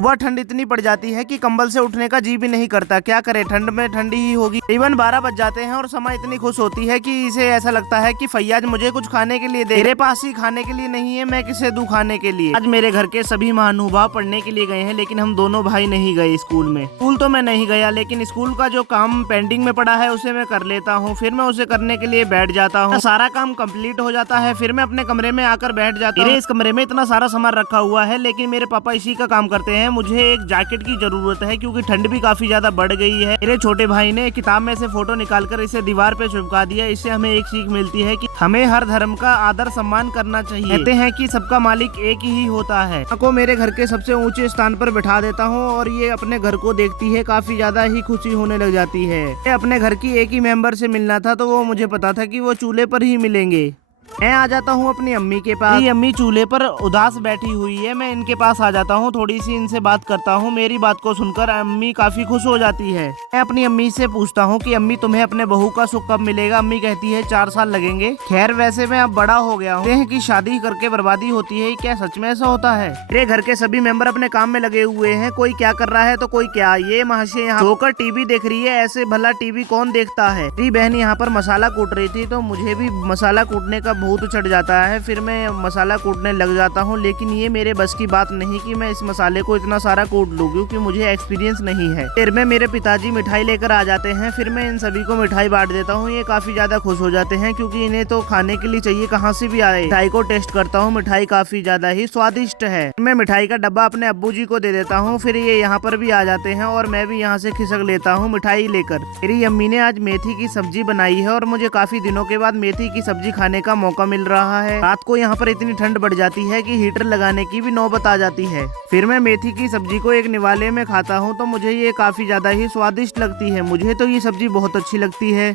वह ठंड इतनी पड़ जाती है कि कंबल से उठने का जी भी नहीं करता। क्या करे, ठंड में ठंडी ही होगी। इवन 12 बज जाते हैं और समा इतनी खुश होती है कि इसे ऐसा लगता है कि फैयाज मुझे कुछ खाने के लिए दे। मेरे पास ही खाने के लिए नहीं है, मैं किसे दूं खाने के लिए। आज मेरे घर के सभी महानुभाव पढ़ने के लिए गए हैं, लेकिन हम दोनों भाई नहीं गए स्कूल में। स्कूल तो मैं नहीं गया, लेकिन स्कूल का जो काम पेंडिंग में पड़ा है उसे मैं कर लेता हूँ। फिर मैं उसे करने के लिए बैठ जाता हूँ। सारा काम कंप्लीट हो जाता है, फिर मैं अपने कमरे में आकर बैठ जाता हूँ। इस कमरे में इतना सारा सामान रखा हुआ है, लेकिन मेरे पापा इसी का काम करते हैं। मुझे एक जैकेट की जरूरत है क्योंकि ठंड भी काफी ज्यादा बढ़ गई है। मेरे छोटे भाई ने किताब में से फोटो निकालकर इसे दीवार पे चिपका दिया। इससे हमें एक सीख मिलती है कि हमें हर धर्म का आदर सम्मान करना चाहिए। कहते हैं कि सबका मालिक एक ही होता है। को मेरे घर के सबसे ऊंचे स्थान पर बैठा देता हूँ और ये अपने घर को देखती है। काफी ज्यादा ही खुशी होने लग जाती है। अपने घर की एक ही मेंबर से मिलना था, तो वो मुझे पता था कि वो चूल्हे पर ही मिलेंगे। मैं आ जाता हूँ अपनी अम्मी के पास। अम्मी चूल्हे पर उदास बैठी हुई है। मैं इनके पास आ जाता हूँ, थोड़ी सी इनसे बात करता हूँ। मेरी बात को सुनकर अम्मी काफी खुश हो जाती है। मैं अपनी अम्मी से पूछता हूँ कि अम्मी तुम्हें अपने बहू का सुख कब मिलेगा। अम्मी कहती है 4 साल लगेंगे। खैर वैसे मैं अब बड़ा हो गया हूँ कि शादी करके बर्बादी होती है। क्या सच में ऐसा होता है? मेरे घर के सभी मेंबर अपने काम में लगे हुए हैं। कोई क्या कर रहा है तो कोई क्या। ये महाशय यहाँ होकर टीवी देख रही है। ऐसे भला टीवी कौन देखता है। मेरी बहन यहाँ पर मसाला कूट रही थी, तो मुझे भी मसाला कूटने का भूत चढ़ जाता है। फिर मैं मसाला कूटने लग जाता हूँ, लेकिन ये मेरे बस की बात नहीं कि मैं इस मसाले को इतना सारा कूट लूं, क्योंकि मुझे एक्सपीरियंस नहीं है। फिर में मेरे पिताजी मिठाई लेकर आ जाते हैं। फिर मैं इन सभी को मिठाई बांट देता हूँ। ये काफी ज्यादा खुश हो जाते हैं, क्योंकि इन्हें तो खाने के लिए चाहिए, कहाँ से भी आए। मिठाई को टेस्ट करता हूँ। मिठाई काफी ज्यादा ही स्वादिष्ट है। मैं मिठाई का डब्बा अपने अब्बू जी को दे देता हूँ। फिर ये यहाँ पर भी आ जाते हैं और मैं भी यहाँ से खिसक लेता हूँ मिठाई लेकर। मेरी अम्मी ने आज मेथी की सब्जी बनाई है और मुझे काफी दिनों के बाद मेथी की सब्जी खाने का मौका मिल रहा है। रात को यहाँ पर इतनी ठंड बढ़ जाती है कि हीटर लगाने की भी नौबत आ जाती है। फिर मैं मेथी की सब्जी को एक निवाले में खाता हूँ, तो मुझे ये काफी ज्यादा ही स्वादिष्ट लगती है। मुझे तो ये सब्जी बहुत अच्छी लगती है।